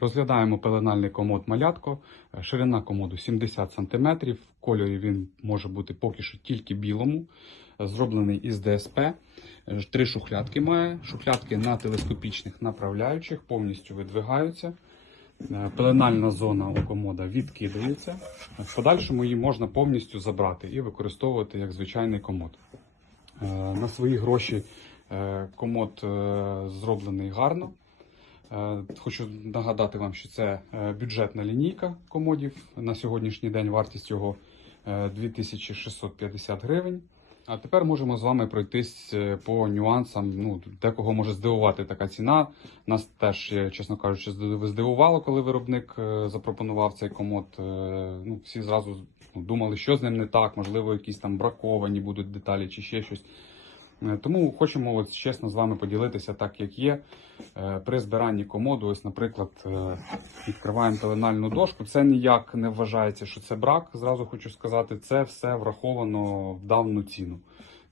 Розглядаємо пеленальний комод малятко. Е, Ширина комоду 70 см. В кольорі він може бути поки що тільки білому. Е, Зроблений із ДСП. Е, Три шухлядки має. Шухлядки на телескопічних направляючих, повністю видвигаються. Пеленальна зона у комода відкидається. В подальшому її можна повністю забрати і використовувати як звичайний комод. На свої гроші комод зроблений гарно. Е, Хочу нагадати вам, що це е, бюджетна лінійка комодів. На сьогоднішній день вартість його е, 2650 гривень. А тепер можемо з вами пройтись е, по нюансам. Ну, декого може здивувати така ціна. Нас теж, е, чесно кажучи, здив- здивувало, коли виробник е, запропонував цей комод. Е, Ну, всі зразу ну, думали, що з ним не так, можливо, якісь там браковані будуть деталі чи ще щось. Е, Тому хочемо от чесно з вами поділитися так, як є. Е, При збиранні комоду, ось, наприклад, е, відкриваємо пеленальну дошку. Це ніяк не вважається, що це брак. Зразу хочу сказати, це все враховано в дану ціну.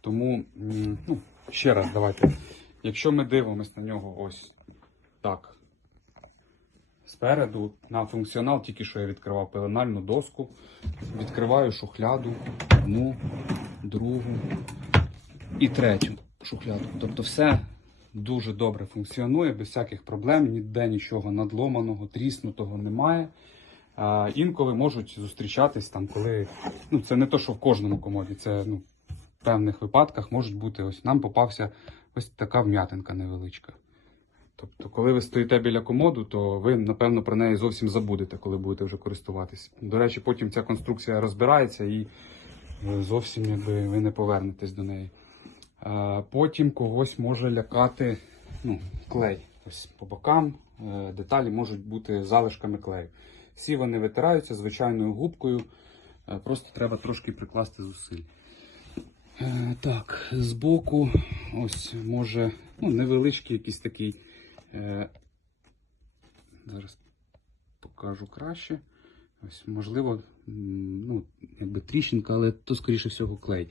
Тому, ну, ще раз, давайте. Якщо ми дивимося на нього ось так. Спереду на функціонал, тільки що я відкривав пеленальну доску, відкриваю шухляду, одну, другу, і третю шухлядку. Тобто все дуже добре функціонує, без всяких проблем, ніде нічого надломаного, тріснутого немає. А, інколи можуть зустрічатись там, коли ну це не то, що в кожному комоді, це ну, в певних випадках можуть бути. Ось нам попався ось така вм'ятинка невеличка. Тобто, коли ви стоїте біля комоду, то ви, напевно, про неї зовсім забудете, коли будете вже користуватись. До речі, потім ця конструкція розбирається і е, зовсім якби ви не повернетесь до неї. Потім когось може лякати ну, клей. Ось по бокам е, деталі можуть бути залишками клею. Всі вони витираються звичайною губкою. Е, Просто треба трошки прикласти зусиль. Е, Так, збоку, ось може ну, невеличкий якийсь такий. Зараз покажу краще. Ось, можливо, ну, якби тріщинка, але то, скоріше всього, клей.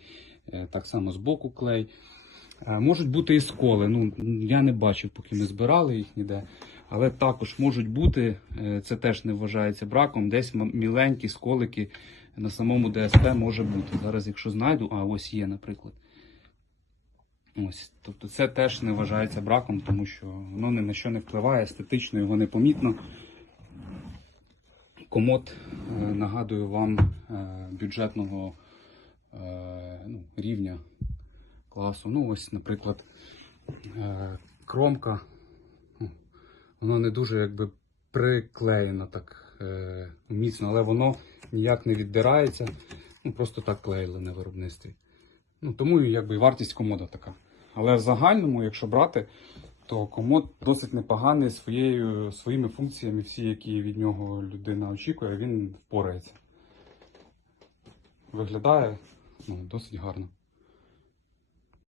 Е, Так само збоку клей. Е, Можуть бути і сколи. Ну, я не бачив, поки ми збирали їх ніде. Але також можуть бути, е, це теж не вважається браком, десь міленькі сколики на самому ДСП може бути. Зараз, якщо знайду, а ось є, наприклад. Ось, тобто це теж не вважається браком, тому що воно ні на що не впливає, естетично його не помітно. Комод, нагадую вам, бюджетного ну, рівня класу. Ну, ось, наприклад, е, кромка. ну, Воно не дуже якби приклеєно так е, міцно, але воно ніяк не віддирається. Ну, просто так клеїли на виробництві. Ну, тому якби вартість комода така. Але в загальному, якщо брати, то комод досить непоганий своєю, своїми функціями, всі, які від нього людина очікує, він впорається. Виглядає досить гарно.